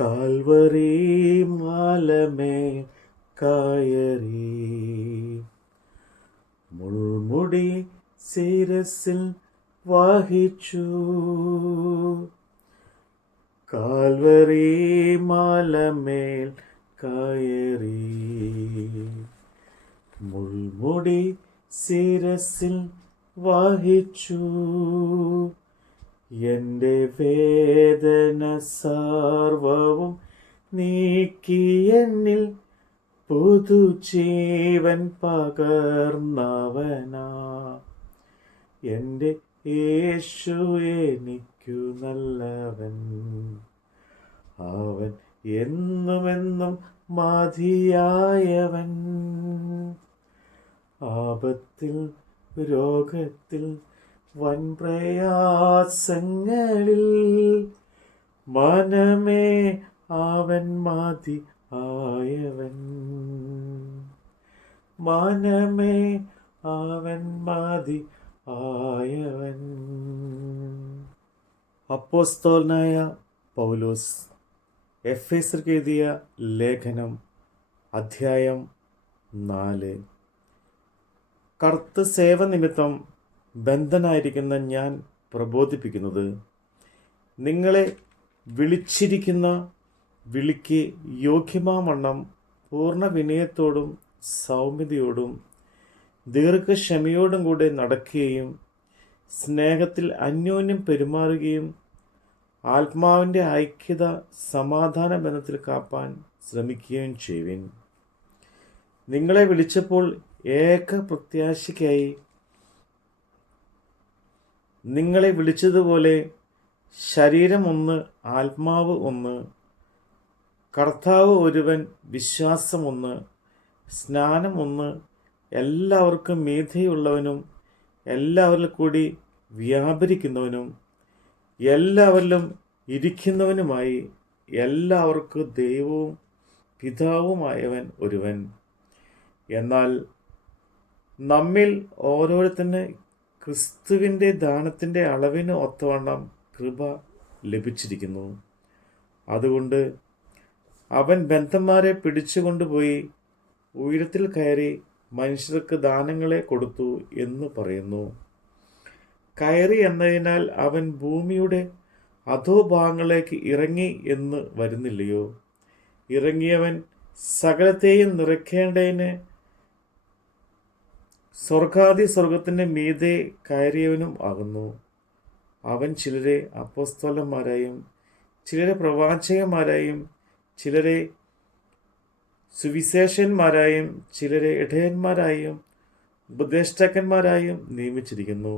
Calvary മാലമേൽ കയറി മുൾമുടി ശിരസിൽ വഹിച്ചു. കാൽവരി മാലമേൽ കയറി മുൾമുടി ശിരസിൽ വഹിച്ചു. എൻ്റെ വേദന സർവവും നീക്കി എന്നിൽ പുതുജീവൻ പകർന്നവനാ. എൻ്റെ യേശു എനിക്കു നല്ലവൻ, അവൻ എന്നുമെന്നും മതിയായവൻ. ആപത്തിൽ രോഗത്തിൽ വൻപ്രയാസങ്ങളിൽ മനമേ അവൻ മതി ആയവൻ. മനമേ അവൻ മതി ആയവൻ. അപ്പോസ്തലനായ പൗലോസ് എഫേസ്യർക്ക് എഴുതിയ ലേഖനം അധ്യായം 4. കർത്തൃ സേവ നിമിത്തം ബന്ധനായിരിക്കുന്ന ഞാൻ പ്രബോധിപ്പിക്കുന്നത്, നിങ്ങളെ വിളിച്ചിരിക്കുന്ന വിളിക്ക് യോഗ്യമാവണ്ണം പൂർണ്ണ വിനയത്തോടും സൗമ്യതയോടും ദീർഘക്ഷമയോടും കൂടെ നടക്കുകയും സ്നേഹത്തിൽ അന്യോന്യം പെരുമാറുകയും ആത്മാവിൻ്റെ ഐക്യത സമാധാന ബന്ധത്തിൽ കാപ്പാൻ ശ്രമിക്കുകയും ചെയ്യുവിൻ. നിങ്ങളെ വിളിച്ചപ്പോൾ ഏക പ്രത്യാശയ്ക്കായി നിങ്ങളെ വിളിച്ചതുപോലെ ശരീരം ഒന്ന്, ആത്മാവ് ഒന്ന്, കർത്താവ് ഒരുവൻ, വിശ്വാസം ഒന്ന്, സ്നാനം ഒന്ന്, എല്ലാവർക്കും മീതെയുള്ളവനും എല്ലാവരിൽ കൂടി വ്യാപരിക്കുന്നവനും എല്ലാവരിലും ഇരിക്കുന്നവനുമായി എല്ലാവർക്കും ദൈവവും പിതാവുമായവൻ ഒരുവൻ. എന്നാൽ നമ്മിൽ ഓരോരുത്തന് ക്രിസ്തുവിൻ്റെ ദാനത്തിൻ്റെ അളവിന് ഒത്തവണ്ണം കൃപ ലഭിച്ചിരിക്കുന്നു. അതുകൊണ്ട് അവൻ ബന്ധന്മാരെ പിടിച്ചുകൊണ്ടുപോയി ഉയരത്തിൽ കയറി മനുഷ്യർക്ക് ദാനങ്ങളെ കൊടുത്തു എന്ന് പറയുന്നു. കയറി എന്നതിനാൽ അവൻ ഭൂമിയുടെ അധോഭാഗങ്ങളിലേക്ക് ഇറങ്ങി എന്ന് വരുന്നില്ലയോ? ഇറങ്ങിയവൻ സകലത്തെയും നിറയ്ക്കേണ്ടതിന് സ്വർഗത്തിൻ്റെ മീതെ കയറിയവനും ആകുന്നു. അവൻ ചിലരെ അപ്പോസ്തലന്മാരായും ചിലരെ പ്രവാചകന്മാരായും ചിലരെ സുവിശേഷന്മാരായും ചിലരെ ഇടയന്മാരായും ഉപദേഷ്ടാക്കന്മാരായും നിയമിച്ചിരിക്കുന്നു.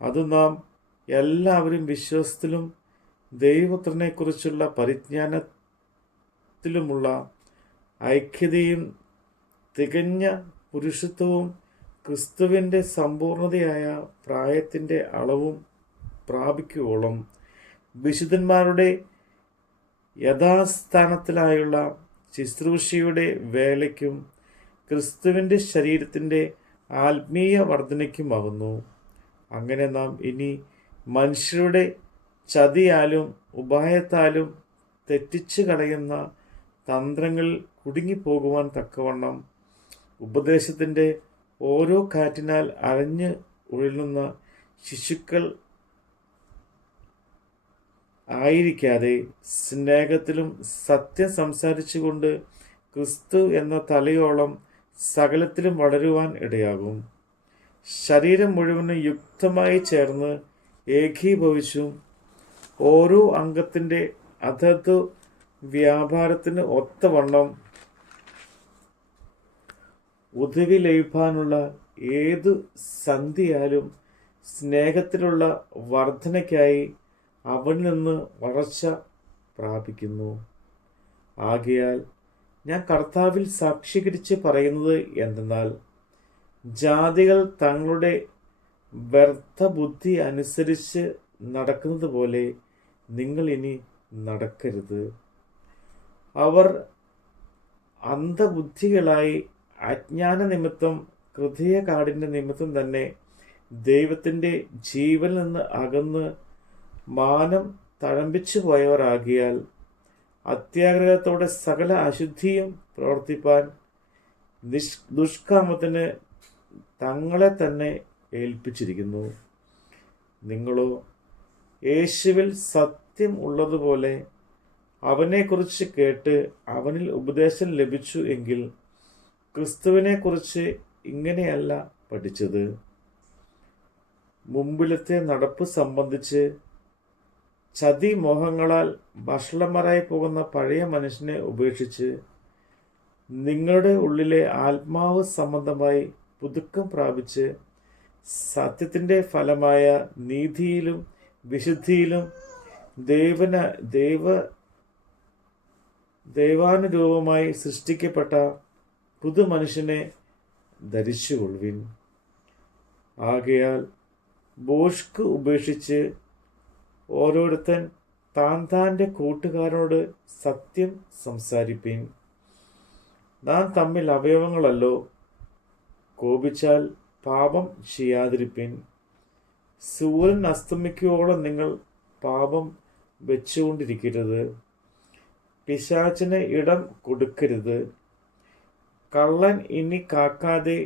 അത് നാം എല്ലാവരും വിശ്വാസത്തിലും ദൈവപുത്രനെക്കുറിച്ചുള്ള പരിജ്ഞാനത്തിലുമുള്ള ഐക്യതയും തികഞ്ഞ പുരുഷത്വവും ക്രിസ്തുവിൻ്റെ സമ്പൂർണതയായ പ്രായത്തിൻ്റെ അളവും പ്രാപിക്കുവോളം വിശുദ്ധന്മാരുടെ യഥാസ്ഥാനത്തിലായുള്ള ശുശ്രൂഷയുടെ വേലയ്ക്കും ക്രിസ്തുവിൻ്റെ ശരീരത്തിൻ്റെ ആത്മീയ വർധനയ്ക്കുമാകുന്നു. അങ്ങനെ നാം ഇനി മനുഷ്യരുടെ ചതിയാലും ഉപായത്താലും തെറ്റിച്ചു കളയുന്ന തന്ത്രങ്ങളിൽ കുടുങ്ങിപ്പോകുവാൻ തക്കവണ്ണം ഉപദേശത്തിൻ്റെ ഓരോ കാറ്റിനാൽ അലഞ്ഞ് ഉഴലുന്ന ശിശുക്കൾ ആയിരിക്കാതെ സ്നേഹത്തിലും സത്യം സംസാരിച്ചുകൊണ്ട് ക്രിസ്തു എന്ന തലയോളം സകലത്തിലും വളരുവാൻ ഇടയാകും. ശരീരം മുഴുവനും യുക്തമായി ചേർന്ന് ഏകീഭവിച്ചും ഓരോ അംഗത്തിൻ്റെ അതത് വ്യാപാരത്തിന് ഒത്തവണ്ണം ഉദവി ലഭിക്കാനുള്ള ഏതു സന്ധിയാലും സ്നേഹത്തിലുള്ള വർധനയ്ക്കായി അവനിൽ നിന്ന് വളർച്ച പ്രാപിക്കുന്നു. ആകയാൽ ഞാൻ കർത്താവിൽ സാക്ഷീകരിച്ച് പറയുന്നത് എന്തെന്നാൽ, ജാതികൾ തങ്ങളുടെ വ്യർത്ഥ ബുദ്ധി അനുസരിച്ച് നടക്കുന്നത് പോലെ നിങ്ങൾ ഇനി നടക്കരുത്. അവർ അന്ധബുദ്ധികളായി അജ്ഞാന നിമിത്തം ഹൃദയകാഠിന്യ നിമിത്തം തന്നെ ദൈവത്തിൻ്റെ ജീവനിൽ നിന്ന് അകന്ന് മാനം തഴമ്പിച്ചു പോയവരാകിയാൽ അത്യാഗ്രഹത്തോടെ സകല അശുദ്ധിയും പ്രവർത്തിപ്പാൻ ദുഷ്കാമത്തിന് തങ്ങളെ തന്നെ ഏൽപ്പിച്ചിരിക്കുന്നു. നിങ്ങളോ യേശുവിൽ സത്യം ഉള്ളതുപോലെ അവനെക്കുറിച്ച് കേട്ട് അവനിൽ ഉപദേശം ലഭിച്ചു എങ്കിൽ ക്രിസ്തുവിനെക്കുറിച്ച് ഇങ്ങനെയല്ല പഠിച്ചത്. മുമ്പിലത്തെ നടപ്പ് സംബന്ധിച്ച് ചതി മോഹങ്ങളാൽ വഷളന്മാരായി പോകുന്ന പഴയ മനുഷ്യനെ ഉപേക്ഷിച്ച് നിങ്ങളുടെ ഉള്ളിലെ ആത്മാവ് സംബന്ധമായി പുതുക്കം പ്രാപിച്ച് സത്യത്തിൻ്റെ ഫലമായ നീതിയിലും വിശുദ്ധിയിലും ദൈവാനുരൂപമായി സൃഷ്ടിക്കപ്പെട്ട പുതുമനുഷ്യനെ ധരിച്ചുകൊള്ളുവിൻ. ആകയാൽ ബോഷ്ക് ഉപേക്ഷിച്ച് ഓരോരുത്തൻ താൻ്റെ കൂട്ടുകാരനോട് സത്യം സംസാരിപ്പിൻ. നാം തമ്മിൽ അവയവങ്ങളല്ലോ, കോപിച്ചാൽ പാപം ചെയ്യാതിരിപ്പിൻ. സൂര്യൻ അസ്തമിക്കുവോളം നിങ്ങൾ പാപം വെച്ചുകൊണ്ടിരിക്കരുത്. പിശാചിന് ഇടം കൊടുക്കരുത്. കള്ളൻ ഇനി കാക്കാതെ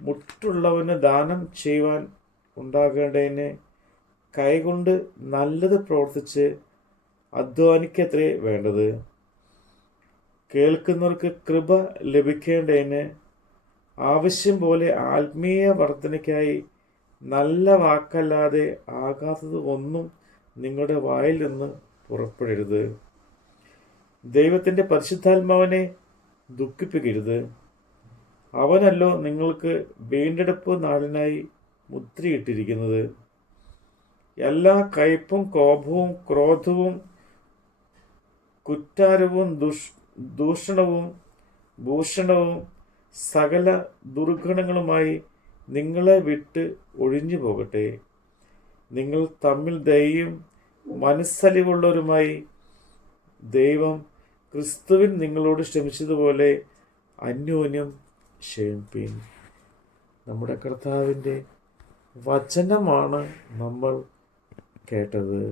മുട്ടുള്ളവന് ദാനം ചെയ്യുവാൻ ഉണ്ടാകേണ്ടതിന് കൈകൊണ്ട് നല്ലത് പ്രവർത്തിച്ച് അധ്വാനിക്കത്രേ വേണ്ടത്. കേൾക്കുന്നവർക്ക് കൃപ ലഭിക്കേണ്ടതിന് ആവശ്യം പോലെ ആത്മീയ വർധനയ്ക്കായി നല്ല വാക്കല്ലാതെ ആകാത്തത് ഒന്നും നിങ്ങളുടെ വായിൽ നിന്ന് പുറപ്പെടരുത്. ദൈവത്തിൻ്റെ പരിശുദ്ധാത്മാവിനെ ദുഃഖിപ്പിക്കരുത്. അവനല്ലോ നിങ്ങൾക്ക് വീണ്ടെടുപ്പ് നാളിനായി മുദ്രയിട്ടിരിക്കുന്നത്. എല്ലാ കയ്പും കോപവും ക്രോധവും കുറ്റാരവും ദൂഷണവും ഭൂഷണവും സകല ദുർഗുണങ്ങളുമായി നിങ്ങളെ വിട്ട് ഒഴിഞ്ഞു പോകട്ടെ. നിങ്ങൾ തമ്മിൽ ദയയും മനസ്സലിവുള്ളവരുമായി ദൈവം ക്രിസ്തുവിൻ നിങ്ങളോട് ക്ഷമിച്ചതുപോലെ അന്യോന്യം ക്ഷമിപ്പിൻ. നമ്മുടെ കർത്താവിൻ്റെ വചനമാണ് നമ്മൾ കേട്ടത്.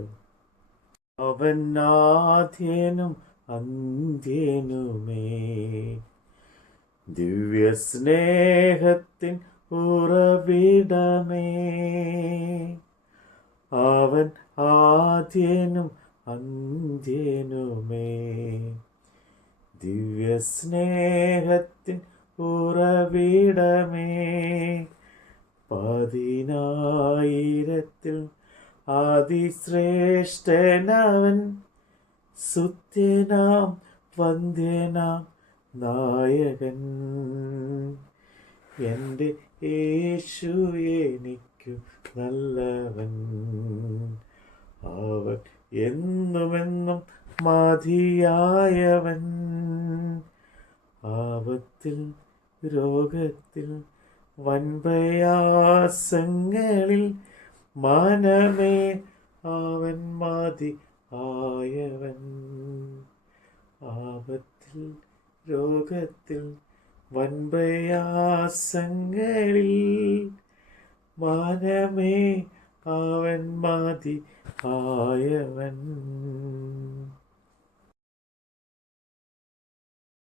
അവൻ ആദ്യനും അന്ത്യനുമേ, ദിവ്യസ്നേഹത്തിൻ ഉറവിടമേ. അവൻ ആദ്യനും അന്ത്യനുമേ, ദിവ്യസ്നേഹത്തിൻ ഉറവിടമേ. 10,000 അതിശ്രേഷ്ഠനവൻ, സുത്യനാം വന്ദ്യനാം നായകൻ. എൻ്റെ യേശു എനിക്കു നല്ലവൻ, അവൻ എന്നുമെന്നും മതിയായവൻ. ആപത്തിൽ രോഗത്തിൽ വൻപ്രയാസങ്ങളിൽ മനമേ അവൻ മതി ആയവൻ. ആപത്തിൽ രോഗത്തിൽ വൻപ്രയാസങ്ങളിൽ മനമേ അവൻ മതി ആയവൻ.